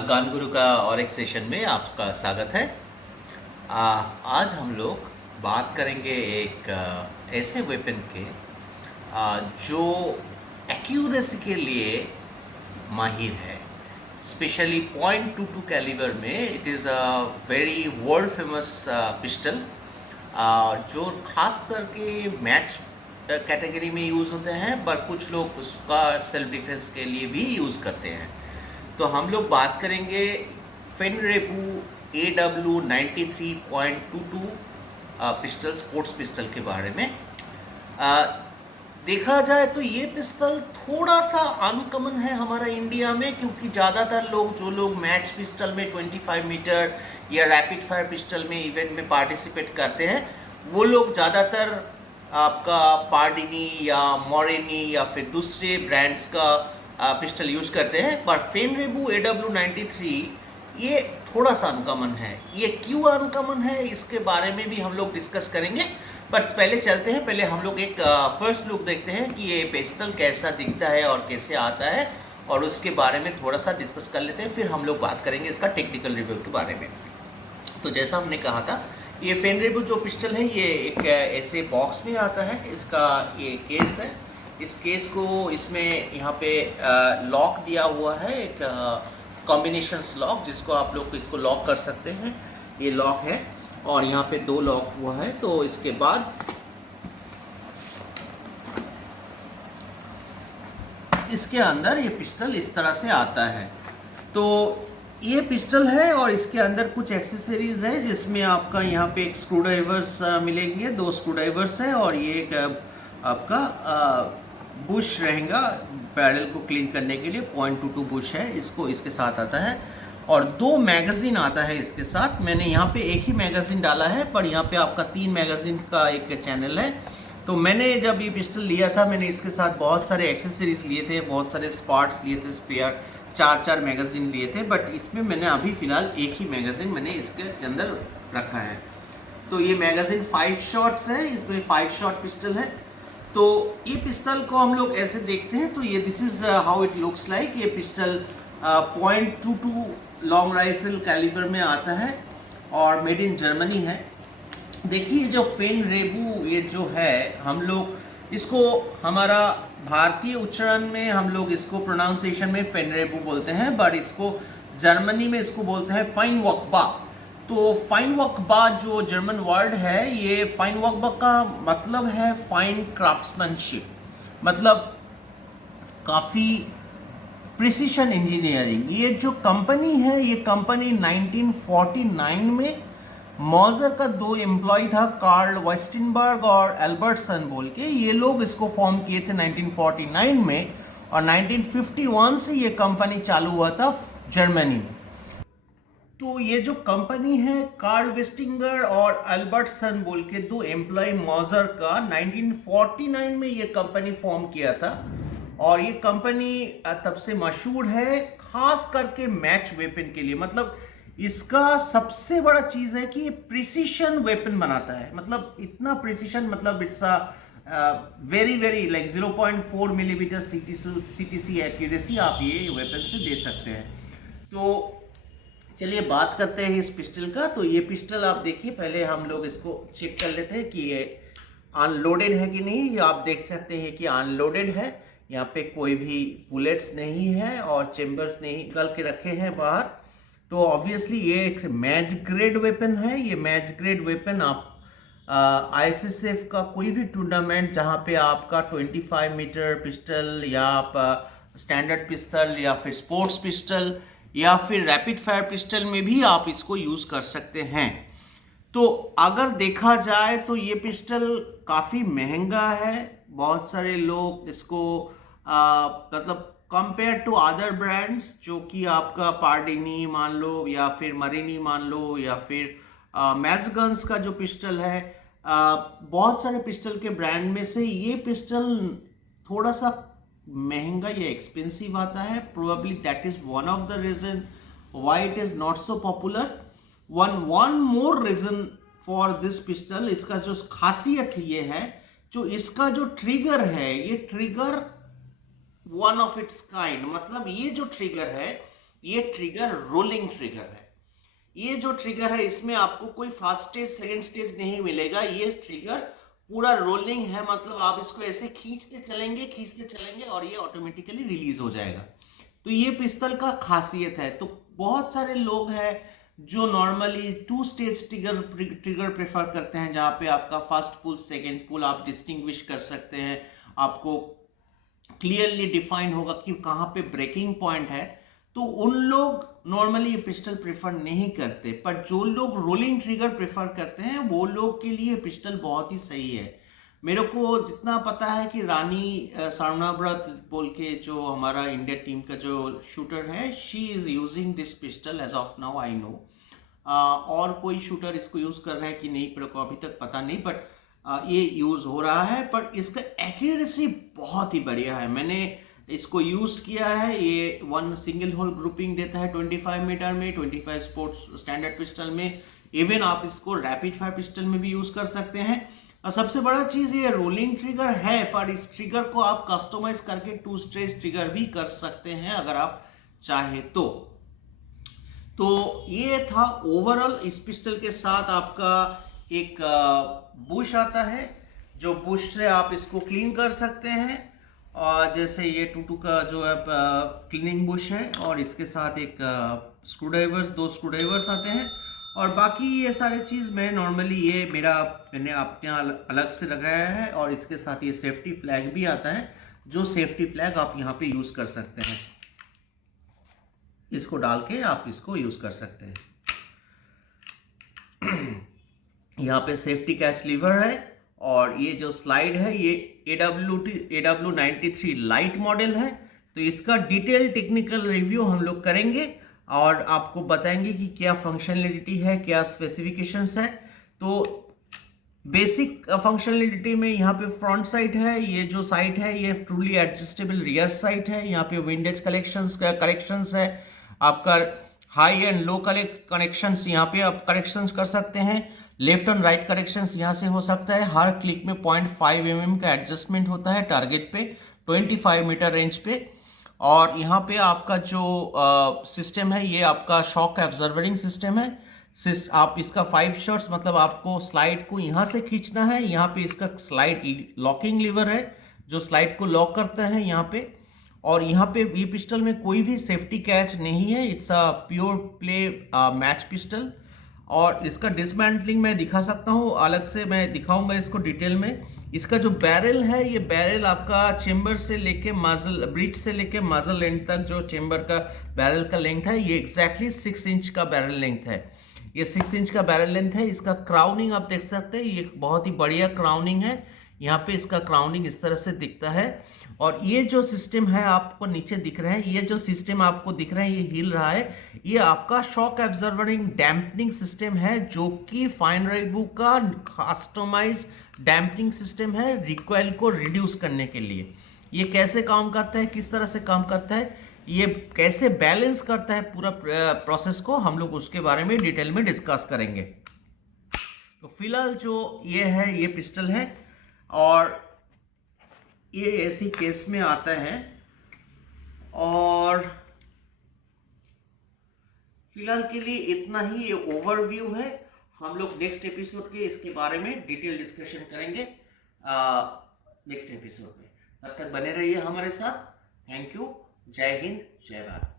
गान गुरु का और एक सेशन में आपका स्वागत है। आज हम लोग बात करेंगे एक ऐसे वेपन के जो एक्यूरेसी के लिए माहिर है। स्पेशली .22 कैलिबर में it is a very world famous pistol जो खास करके मैच कैटेगरी में यूज़ होते हैं, पर कुछ लोग उसका सेल्फ डिफेंस के लिए भी यूज़ करते हैं। तो हम लोग बात करेंगे फेनरेबू AW93.22 पिस्टल, स्पोर्ट्स पिस्टल के बारे में। देखा जाए तो ये पिस्टल थोड़ा सा अनकॉमन है हमारा इंडिया में, क्योंकि ज़्यादातर लोग जो लोग मैच पिस्टल में 25 मीटर या रैपिड फायर पिस्टल में इवेंट में पार्टिसिपेट करते हैं, वो लोग ज़्यादातर आपका पार्डिनी या मोरेनी या फिर दूसरे ब्रांड्स का पिस्टल यूज़ करते हैं। पर फेनरेबू AW93 ये थोड़ा सा अनकॉमन है। ये क्यों अनकॉमन है इसके बारे में भी हम लोग डिस्कस करेंगे, पर पहले चलते हैं, पहले हम लोग एक फर्स्ट लुक देखते हैं कि ये पिस्टल कैसा दिखता है और कैसे आता है, और उसके बारे में थोड़ा सा डिस्कस कर लेते हैं। फिर हम लोग बात करेंगे इसका टेक्निकल रिव्यू के बारे में। तो जैसा हमने कहा था, ये फेनरेबू जो पिस्टल है ये एक ऐसे बॉक्स में आता है। इसका ये केस है, इस केस को इसमें यहाँ पे लॉक दिया हुआ है, एक कॉम्बिनेशन लॉक, जिसको आप लोग इसको लॉक कर सकते हैं। ये लॉक है और यहाँ पे 2 लॉक हुआ है। तो इसके बाद इसके अंदर ये पिस्टल इस तरह से आता है। तो ये पिस्टल है और इसके अंदर कुछ एक्सेसरीज है, जिसमें आपका यहाँ पे एक स्क्रू ड्राइवर्स मिलेंगे, 2 स्क्रू ड्राइवर्स है, और ये एक आपका बुश रहेगा बैरल को क्लीन करने के लिए। .22 बुश है, इसको इसके साथ आता है, और 2 मैगज़ीन आता है इसके साथ। मैंने यहाँ पे एक ही मैगज़ीन डाला है, पर यहाँ पे आपका 3 मैगज़ीन का एक चैनल है। तो मैंने जब ये पिस्टल लिया था, मैंने इसके साथ बहुत सारे एक्सेसरीज लिए थे, बहुत सारे पार्ट्स लिए थे, स्पेयर 4 मैगज़ीन लिए थे, बट इसमें मैंने अभी फ़िलहाल एक ही मैगज़ीन मैंने इसके अंदर रखा है। तो ये मैगज़ीन 5 शॉट्स है, इसमें 5 शॉट पिस्टल है। तो ये पिस्टल को हम लोग ऐसे देखते हैं, तो ये this is how it looks like. ये पिस्टल .22 लॉन्ग राइफल कैलिबर में आता है और मेड इन जर्मनी है। देखिए जो फेनरेबू ये जो है, हम लोग इसको हमारा भारतीय उच्चारण में हम लोग इसको प्रोनाउंसिएशन में फेनरेबू बोलते हैं, बट इसको जर्मनी में इसको बोलते हैं फाइनवॉकबा। तो फाइनवॉकबा जो जर्मन वर्ड है, ये फाइनवॉकबा का मतलब है फाइन क्राफ्ट्समैनशिप, मतलब काफ़ी प्रिसिशन इंजीनियरिंग। ये जो कंपनी है, ये कंपनी 1949 में मॉजर का 2 एम्प्लॉय था, कार्ल वेस्टिनबर्ग और एल्बर्टसन बोल के, ये लोग इसको फॉर्म किए थे 1949 में, और 1951 से ये कंपनी चालू हुआ था जर्मनी में। तो ये जो कंपनी है, कार्ल वेस्टिंगर और एल्बर्टसन बोल के 2 एम्प्लॉय मॉजर का 1949 में ये कंपनी फॉर्म किया था, और ये कंपनी तब से मशहूर है, खास करके मैच वेपन के लिए। मतलब इसका सबसे बड़ा चीज़ है कि ये प्रिसीशन वेपन बनाता है। मतलब इतना प्रिसीशन, मतलब it's very very like 0.4 millimetre CTC accuracy आप ये वेपन से दे सकते हैं। तो चलिए बात करते हैं इस पिस्टल का। तो ये पिस्टल आप देखिए, पहले हम लोग इसको चेक कर लेते हैं कि ये अनलोडेड है कि नहीं। ये आप देख सकते हैं कि अनलोडेड है, यहाँ पे कोई भी बुलेट्स नहीं है और चेम्बर्स नहीं निकल के रखे हैं बाहर। तो ऑब्वियसली ये एक मैच ग्रेड वेपन है। ये मैच ग्रेड वेपन आप ISSF का कोई भी टूर्नामेंट जहाँ पे आपका 25 मीटर पिस्टल या आप स्टैंडर्ड पिस्टल या फिर स्पोर्ट्स पिस्टल या फिर रैपिड फायर पिस्टल में भी आप इसको यूज़ कर सकते हैं। तो अगर देखा जाए तो ये पिस्टल काफ़ी महंगा है। बहुत सारे लोग इसको मतलब कंपेयर टू अदर ब्रांड्स, जो कि आपका पार्डिनी मान लो या फिर मरीनी मान लो या फिर मैक्सगन्स का जो पिस्टल है, बहुत सारे पिस्टल के ब्रांड में से ये पिस्टल थोड़ा सा महंगा या एक्सपेंसिव आता है। Probably that is one of the reason why it is not so popular. One more reason for this pistol, इसका जो खासियत ये है, जो इसका जो ट्रिगर है, ये trigger one of its kind. मतलब ये जो ट्रिगर है ये ट्रिगर रोलिंग ट्रिगर है। ये जो ट्रिगर है इसमें आपको कोई फर्स्ट स्टेज सेकेंड स्टेज नहीं मिलेगा। ये ट्रिगर पूरा रोलिंग है, मतलब आप इसको ऐसे खींचते चलेंगे और ये ऑटोमेटिकली रिलीज हो जाएगा। तो ये पिस्तल का खासियत है। तो बहुत सारे लोग हैं जो नॉर्मली 2 स्टेज ट्रिगर प्रेफर करते हैं, जहाँ पे आपका फर्स्ट पुल सेकेंड पुल आप डिस्टिंग्विश कर सकते हैं, आपको क्लियरली डिफाइन होगा कि कहाँ पे ब्रेकिंग पॉइंट है। तो उन लोग नॉर्मली ये पिस्टल प्रेफर नहीं करते, पर जो लोग रोलिंग ट्रिगर प्रेफर करते हैं वो लोग के लिए पिस्टल बहुत ही सही है। मेरे को जितना पता है कि रानी सारनाब्रत बोल के जो हमारा इंडिया टीम का जो शूटर है, she is using this pistol as of now, I know. और कोई शूटर इसको यूज़ कर रहा है कि नहीं, मेरे को अभी तक पता नहीं, बट ये यूज़ हो रहा है। पर इसका एक्यूरेसी बहुत ही बढ़िया है। मैंने इसको यूज़ किया है। ये 1 सिंगल होल ग्रुपिंग देता है 25 मीटर में, 25 स्पोर्ट्स स्टैंडर्ड पिस्टल में। इवन आप इसको रैपिड फायर पिस्टल में भी यूज़ कर सकते हैं। और सबसे बड़ा चीज़ ये रोलिंग ट्रिगर है, पर इस ट्रिगर को आप कस्टमाइज करके 2 स्टेज ट्रिगर भी कर सकते हैं अगर आप चाहे तो ये था ओवरऑल। इस पिस्टल के साथ आपका एक बुश आता है, जो बुश से आप इसको क्लीन कर सकते हैं। और जैसे ये टूटू का जो है क्लीनिंग बुश है, और इसके साथ एक स्क्रूड्राइवर्स, 2 स्क्रूड्राइवर्स आते हैं। और बाकी ये सारी चीज़ मैं नॉर्मली मैंने अपने अलग से लगाया है। और इसके साथ ये सेफ्टी फ्लैग भी आता है, जो सेफ्टी फ्लैग आप यहाँ पे यूज़ कर सकते हैं। इसको डाल के आप इसको यूज़ कर सकते हैं। यहाँ पे सेफ्टी कैच लीवर है, और ये जो स्लाइड है ये AW93 लाइट मॉडल है। तो इसका डिटेल टेक्निकल रिव्यू हम लोग करेंगे और आपको बताएंगे कि क्या फंक्शनलिटी है, क्या स्पेसिफिकेशंस है। तो बेसिक फंक्शनलिटी में यहाँ पे फ्रंट साइड है, ये जो साइड है ये ट्रूली एडजस्टेबल रियर साइड है। यहाँ पे विंडेज करेक्शंस है, आपका हाई एंड लो कनेक्शंस यहाँ पे आप करेक्शंस कर सकते हैं। लेफ्ट एंड राइट करेक्शंस यहाँ से हो सकता है। हर क्लिक में 0.5 mm का एडजस्टमेंट होता है टारगेट पे 25 मीटर रेंज पे। और यहाँ पे आपका जो सिस्टम है ये आपका शॉक एब्जॉर्बिंग सिस्टम है। आप इसका 5 शॉट्स, मतलब आपको स्लाइड को यहाँ से खींचना है। यहाँ पे इसका स्लाइड लॉकिंग लीवर है जो स्लाइड को लॉक करता है यहाँ पे। और यहाँ पे ये पिस्टल में कोई भी सेफ्टी कैच नहीं है, it's a pure play match pistol. और इसका डिसमेंटलिंग मैं दिखा सकता हूँ, अलग से मैं दिखाऊंगा इसको डिटेल में। इसका जो बैरल है, ये बैरल आपका चेम्बर से लेके माजल ब्रिज से लेके माजल लेंथ तक जो चेम्बर का बैरल का लेंथ है, ये एग्जैक्टली 6 इंच का बैरल लेंथ है। ये 6 इंच का बैरल लेंथ है। इसका क्राउनिंग आप देख सकते हैं, ये बहुत ही बढ़िया क्राउनिंग है। यहाँ पे इसका क्राउनिंग इस तरह से दिखता है। और ये जो सिस्टम है आपको नीचे दिख रहे हैं, ये जो सिस्टम आपको दिख रहा है ये हिल रहा है, ये आपका शॉक एब्जॉर्बिंग डैम्पनिंग सिस्टम है, जो कि फाइनराइबू का कस्टमाइज डैम्पनिंग सिस्टम है रिकॉइल को रिड्यूस करने के लिए। ये कैसे काम करता है, किस तरह से काम करता है, ये कैसे बैलेंस करता है पूरा प्रोसेस को, हम लोग उसके बारे में डिटेल में डिस्कस करेंगे। तो फिलहाल जो ये है ये पिस्टल है, और ये ऐसी केस में आता है। और फिलहाल के लिए इतना ही, ये ओवरव्यू है। हम लोग नेक्स्ट एपिसोड के इसके बारे में डिटेल डिस्कशन करेंगे नेक्स्ट एपिसोड में। तब तक बने रहिए हमारे साथ। Thank you. जय हिंद, जय भारत।